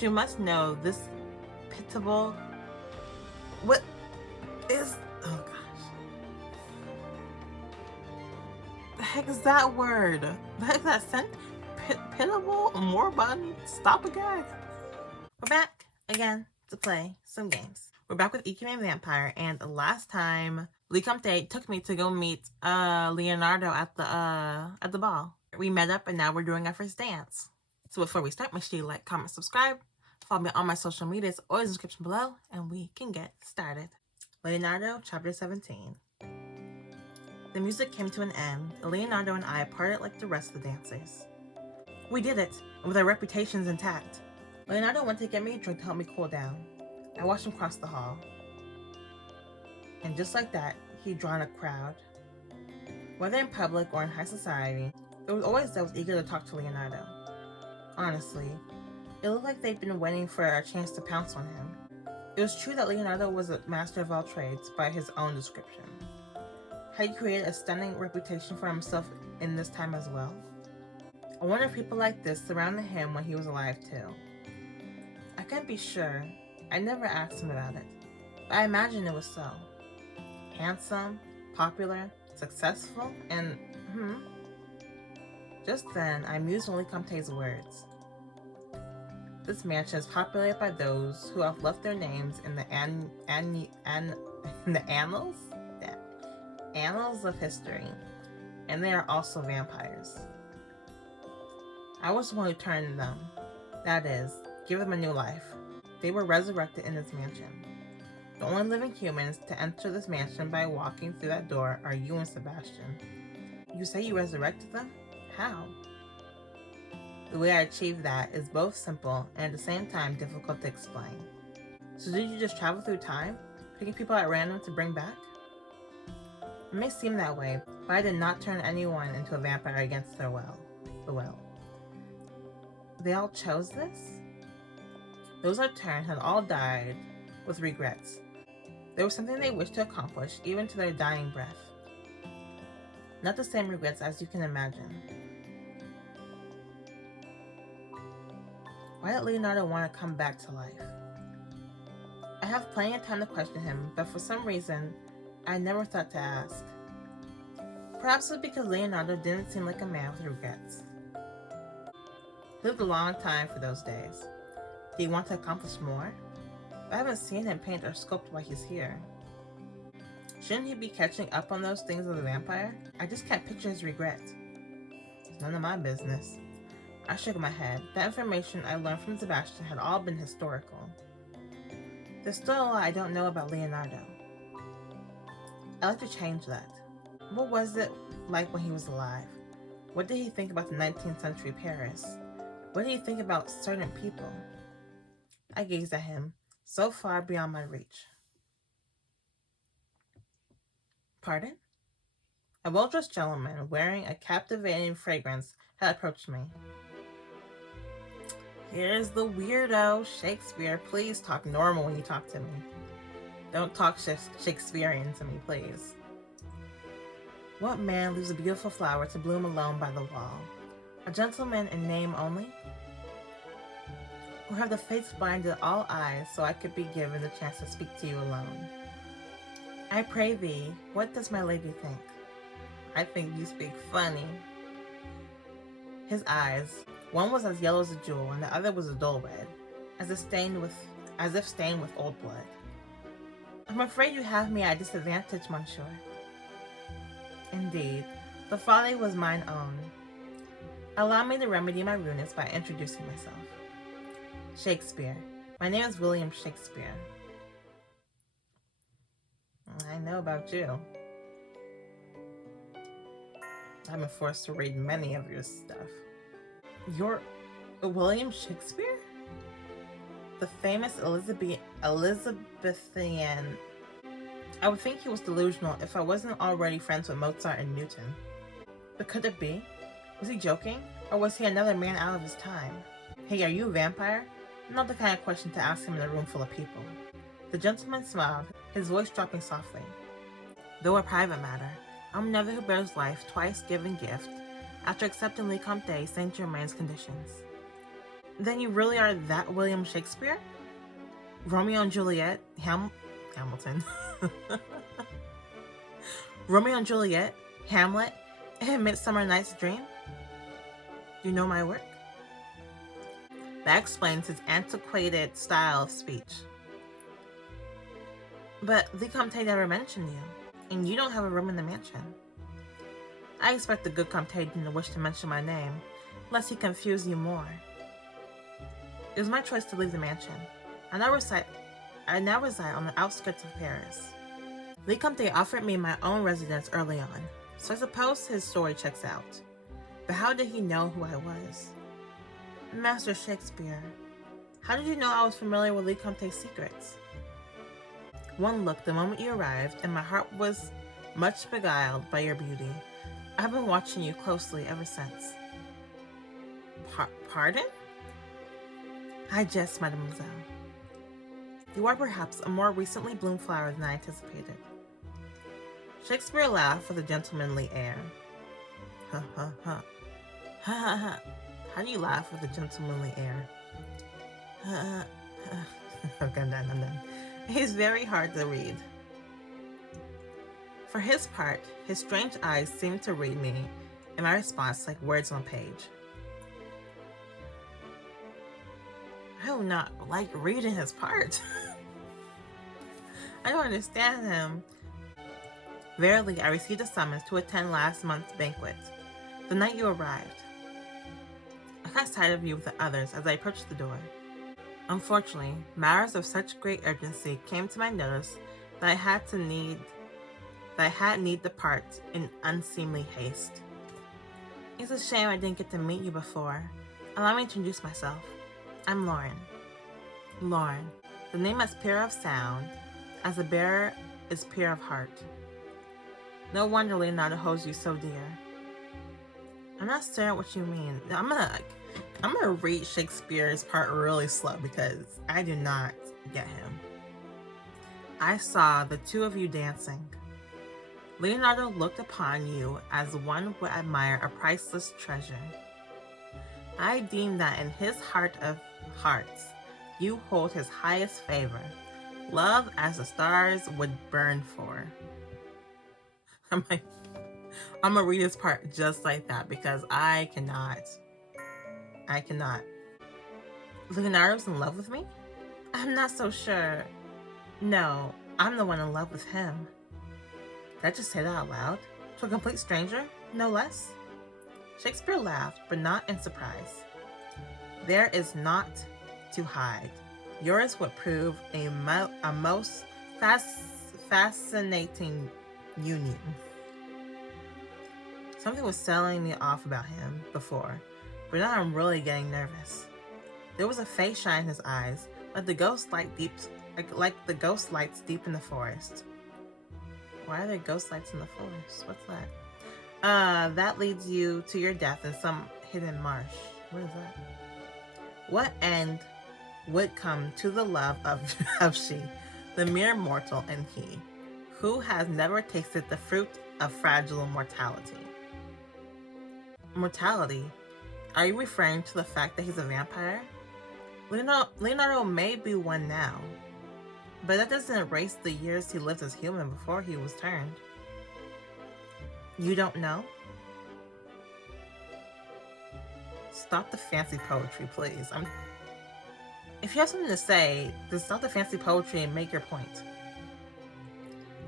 But you must know this pitiable... What is... Oh gosh. The heck is that word? The heck is that sentence? Pitiable? Moribund? Stop a guy? We're back again to play some games. We're back with Ikemen Vampire, and last time Leonardo took me to go meet Leonardo at the ball. We met up and now we're doing our first dance. So before we start, make sure you like, comment, subscribe, follow me on my social medias, always in the description below, and we can get started. Leonardo, chapter 17. The music came to an end, and Leonardo and I parted like the rest of the dancers. We did it, and with our reputations intact. Leonardo went to get me a drink to help me cool down. I watched him cross the hall. And just like that, he'd drawn a crowd. Whether in public or in high society, there was always those eager to talk to Leonardo. Honestly, it looked like they'd been waiting for a chance to pounce on him. It was true that Leonardo was a master of all trades by his own description. Had he created a stunning reputation for himself in this time as well? I wonder if people like this surrounded him when he was alive too. I can't be sure. I never asked him about it, but I imagine it was so. Handsome, popular, successful, and Just then, I mused on Lecompte's words. This mansion is populated by those who have left their names in the annals of history, and they are also vampires. I was the one who turned them, that is, give them a new life. They were resurrected in this mansion. The only living humans to enter this mansion by walking through that door are you and Sebastian. You say you resurrected them? How? The way I achieved that is both simple and at the same time difficult to explain. So did you just travel through time, picking people at random to bring back? It may seem that way, but I did not turn anyone into a vampire against their will. They all chose this? Those I turned had all died with regrets. There was something they wished to accomplish, even to their dying breath. Not the same regrets as you can imagine. Why did Leonardo want to come back to life? I have plenty of time to question him, but for some reason, I never thought to ask. Perhaps it was because Leonardo didn't seem like a man with regrets. He lived a long time for those days. Did he want to accomplish more? I haven't seen him paint or sculpt while he's here. Shouldn't he be catching up on those things as a vampire? I just can't picture his regret. It's none of my business. I shook my head. That information I learned from Sebastian had all been historical. There's still a lot I don't know about Leonardo. I'd like to change that. What was it like when he was alive? What did he think about the 19th century Paris? What did he think about certain people? I gazed at him, so far beyond my reach. Pardon? A well-dressed gentleman wearing a captivating fragrance had approached me. Here's the weirdo, Shakespeare. Please talk normal when you talk to me. Don't talk Shakespearean to me, please. What man leaves a beautiful flower to bloom alone by the wall? A gentleman in name only? Or have the fates blinded all eyes so I could be given the chance to speak to you alone? I pray thee, what does my lady think? I think you speak funny. His eyes, one was as yellow as a jewel and the other was a dull red, as if stained with old blood. I'm afraid you have me at a disadvantage, monsieur. Indeed, the folly was mine own. Allow me to remedy my rudeness by introducing myself. Shakespeare. My name is William Shakespeare. I know about you. I've been forced to read many of your stuff. You're William Shakespeare? The famous Elizabethan. I would think he was delusional if I wasn't already friends with Mozart and Newton. But could it be? Was he joking? Or was he another man out of his time? Hey, are you a vampire? Not the kind of question to ask him in a room full of people. The gentleman smiled, his voice dropping softly. Though a private matter, I'm another who bears life twice given gift after accepting Lecompte Saint Germain's conditions. Then you really are that William Shakespeare? Romeo and Juliet, Hamilton. Romeo and Juliet, Hamlet, and Midsummer Night's Dream? You know my work? That explains his antiquated style of speech. But the Comte never mentioned you, and you don't have a room in the mansion. I expect the good Comte didn't wish to mention my name, lest he confuse you more. It was my choice to leave the mansion. I now reside on the outskirts of Paris. The Comte offered me my own residence early on, so I suppose his story checks out. But how did he know who I was? Master Shakespeare, how did you know I was familiar with Le Comte's secrets? One look the moment you arrived, and my heart was much beguiled by your beauty. I've been watching you closely ever since. Pardon? I jest, mademoiselle. You are perhaps a more recently bloomed flower than I anticipated. Shakespeare laughed with a gentlemanly air. Ha ha ha. Ha ha ha. How do you laugh with a gentlemanly air? Ha ha. Okay, I'm done. He's very hard to read. For his part, his strange eyes seemed to read me and my response like words on page. I do not like reading his part. I don't understand him. Verily, I received a summons to attend last month's banquet, the night you arrived. I caught sight of you with the others as I approached the door. Unfortunately, matters of such great urgency came to my notice that I had need depart in unseemly haste. It's a shame I didn't get to meet you before. Allow me to introduce myself. I'm Lauren. Lauren, the name is pure of sound, as the bearer is pure of heart. No wonder Leonardo holds you so dear. I'm not certain what you mean. I'm gonna read Shakespeare's part really slow because I do not get him. I saw the two of you dancing. Leonardo looked upon you as one would admire a priceless treasure. I deem that in his heart of hearts, you hold his highest favor, love as the stars would burn for. I'm gonna read this part just like that because I cannot. Leonardo's in love with me? I'm not so sure. No, I'm the one in love with him. Did I just say that out loud? To a complete stranger? No less? Shakespeare laughed, but not in surprise. There is naught to hide. Yours would prove a most fascinating union. Something was selling me off about him before, but now I'm really getting nervous. There was a faint shine in his eyes, like the ghost lights deep in the forest. Why are there ghost lights in the forest? What's that? That leads you to your death in some hidden marsh. What is that? What end would come to the love of she, the mere mortal, and he, who has never tasted the fruit of fragile mortality? Mortality? Are you referring to the fact that he's a vampire? Leonardo may be one now, but that doesn't erase the years he lived as human before he was turned. You don't know? Stop the fancy poetry, please. If you have something to say, then stop the fancy poetry and make your point.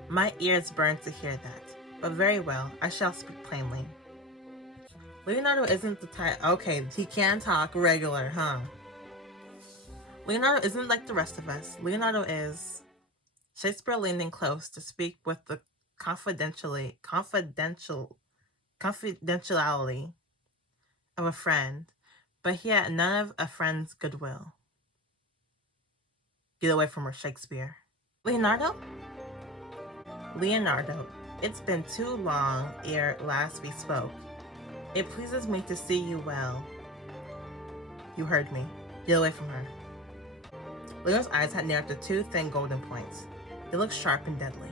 My ears burn to hear that, but very well, I shall speak plainly. Leonardo isn't the type. Okay, he can talk regular, huh? Leonardo isn't like the rest of us. Leonardo is. Shakespeare leaned in close to speak with the confidentiality of a friend, but he had none of a friend's goodwill. Get away from her, Shakespeare. Leonardo, it's been too long ere last we spoke. It pleases me to see you well. You heard me. Get away from her. Leo's eyes had narrowed to two thin golden points. They looked sharp and deadly.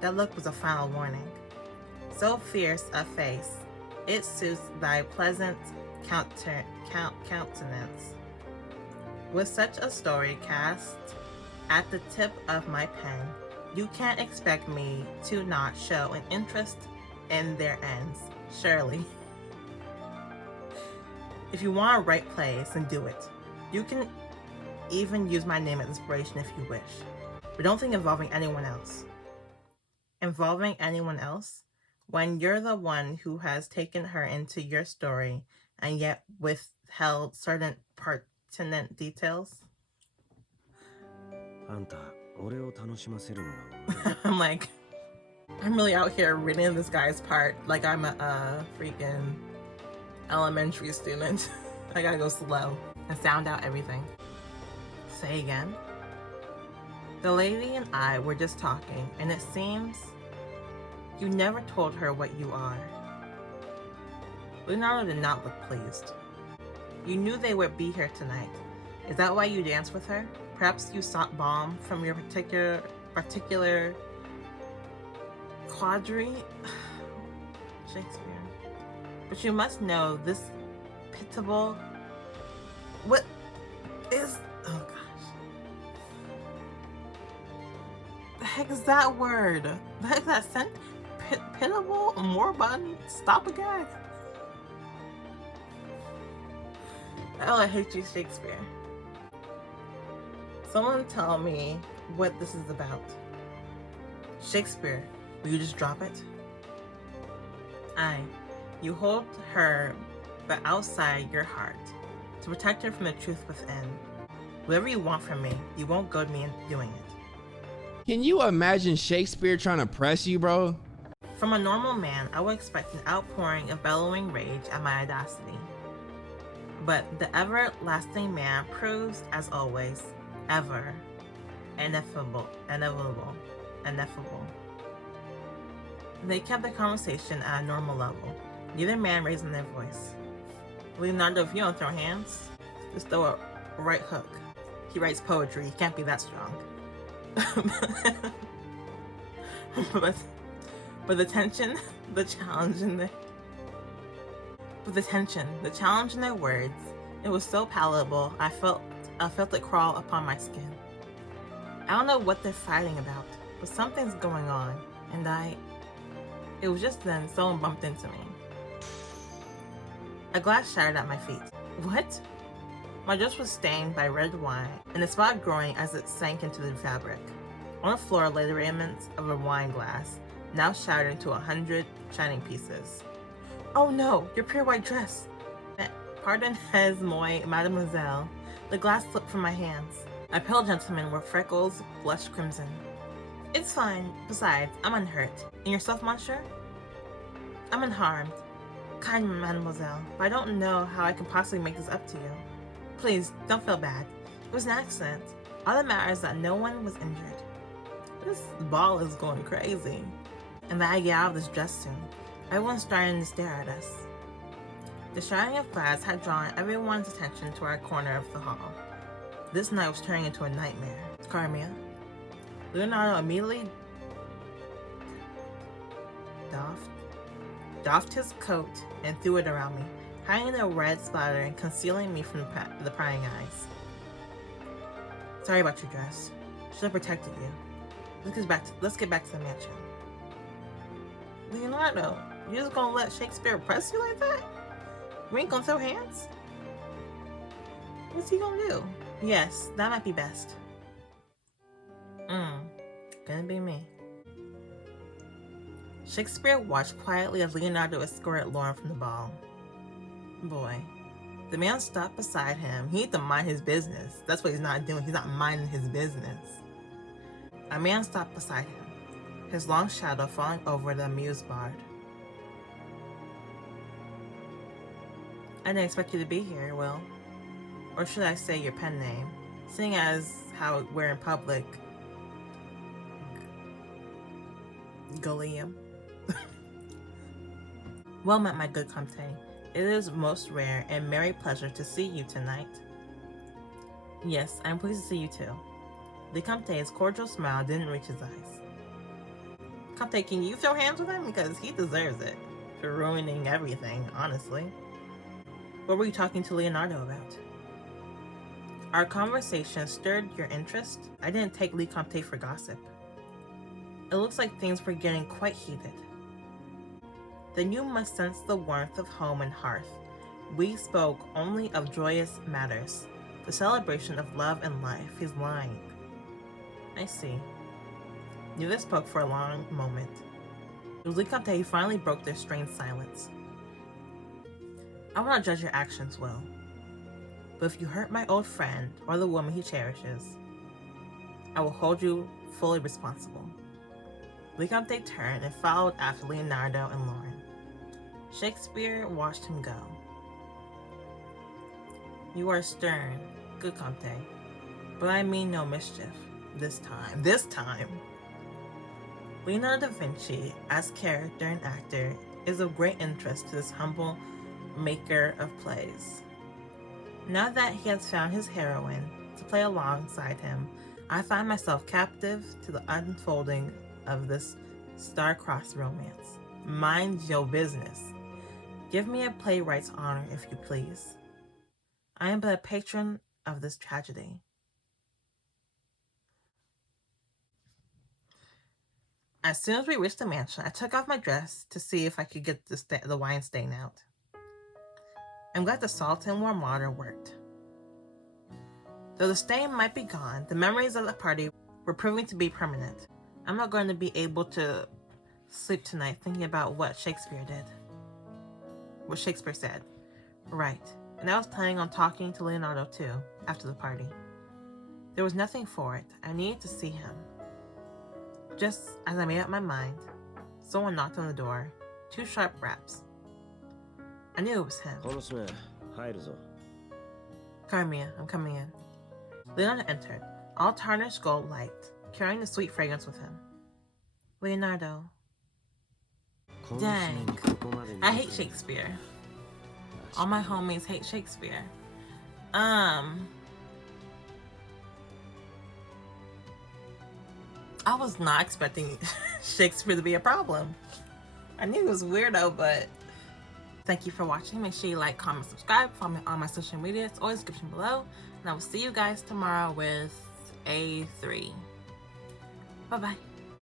That look was a final warning. So fierce a face, it suits thy pleasant countenance. With such a story cast at the tip of my pen, you can't expect me to not show an interest in their ends, surely. If you want to write plays, then do it. You can even use my name as inspiration if you wish, but don't think involving anyone else. Involving anyone else? When you're the one who has taken her into your story and yet withheld certain pertinent details? I'm like, I'm really out here reading this guy's part like I'm a freaking elementary student. I gotta go slow and sound out everything. Say again? The lady and I were just talking, and it seems you never told her what you are. Leonardo did not look pleased. You knew they would be here tonight. Is that why you danced with her? Perhaps you sought balm from your particular quadri? Shakespeare. But you must know this pitiable... What is... Oh gosh. The heck is that word? The heck is that sent? Pitiable? Moribund? Stop a guy? Oh, I hate you, Shakespeare. Someone tell me what this is about. Shakespeare, will you just drop it? Aye, you hold her, but outside your heart, to protect her from the truth within. Whatever you want from me, you won't goad me into doing it. Can you imagine Shakespeare trying to press you, bro? From a normal man, I would expect an outpouring of bellowing rage at my audacity. But the everlasting man proves, as always, ever ineffable. They kept the conversation at a normal level, neither man raising their voice. Leonardo, if you don't throw hands, just throw a right hook. He writes poetry, he can't be that strong. but the tension, the challenge in their words, it was so palatable, I felt it crawl upon my skin. I don't know what they're fighting about, but something's going on, and it was just then someone bumped into me. A glass shattered at my feet. What? My dress was stained by red wine, and the spot growing as it sank into the fabric. On the floor lay the remnants of a wine glass, now shattered into 100 shining pieces. Oh no, your pure white dress! Pardon, mademoiselle. The glass slipped from my hands. A pale gentleman with freckles blushed crimson. It's fine. Besides, I'm unhurt. And yourself, monsieur? I'm unharmed. Kind mademoiselle, but I don't know how I can possibly make this up to you. Please, don't feel bad. It was an accident. All that matters is that no one was injured. This ball is going crazy. And that I get out of this dress soon. Everyone's starting to stare at us. The shining of glass had drawn everyone's attention to our corner of the hall. This night was turning into a nightmare. Carmia. Leonardo immediately doffed his coat and threw it around me, hiding the red splatter and concealing me from the prying eyes. Sorry about your dress. Should have protected you. Let's get back to the mansion. Leonardo, you just gonna let Shakespeare press you like that? We ain't gonna throw hands? What's he gonna do? Yes, that might be best. Gonna be me. Shakespeare watched quietly as Leonardo escorted Lauren from the ball. Boy, the man stopped beside him. He needs to mind his business. That's what he's not doing. He's not minding his business. A man stopped beside him, his long shadow falling over the amused bard. I didn't expect you to be here, Will. Or should I say your pen name, seeing as how we're in public. Gilliam. Well met, my good Comte. It is most rare and merry pleasure to see you tonight. Yes, I'm pleased to see you too. The Comte's cordial smile didn't reach his eyes. Comte, can you throw hands with him? Because he deserves it. For ruining everything, honestly. What were you talking to Leonardo about? Our conversation stirred your interest? I didn't take Le Comte for gossip. It looks like things were getting quite heated. Then you must sense the warmth of home and hearth. We spoke only of joyous matters, the celebration of love and life. He's lying. I see. Neither spoke for a long moment. It was Le Comte who finally broke their strained silence. I will not judge your actions, Will. But if you hurt my old friend or the woman he cherishes, I will hold you fully responsible. Le Comte turned and followed after Leonardo and Lauren. Shakespeare watched him go. You are stern, good Comte, but I mean no mischief. This time. Leonardo da Vinci, as character and actor, is of great interest to this humble maker of plays. Now that he has found his heroine to play alongside him, I find myself captive to the unfolding of this star-crossed romance. Mind your business. Give me a playwright's honor, if you please. I am but a patron of this tragedy. As soon as we reached the mansion, I took off my dress to see if I could get the wine stain out. I'm glad the salt and warm water worked. Though the stain might be gone, the memories of the party were proving to be permanent. I'm not going to be able to sleep tonight thinking about what Shakespeare did. What Shakespeare said. Right. And I was planning on talking to Leonardo too, after the party. There was nothing for it. I needed to see him. Just as I made up my mind, someone knocked on the door. 2 sharp raps. I knew it was him. Carmia, I'm coming in. Leonardo entered, all tarnished gold light, carrying the sweet fragrance with him. Leonardo. Dang. I hate Shakespeare. All my homies hate Shakespeare. I was not expecting Shakespeare to be a problem. I knew it was weirdo, but thank you for watching. Make sure you like, comment, subscribe. Follow me on my social media. It's always in the description below. And I will see you guys tomorrow with A3. Bye-bye.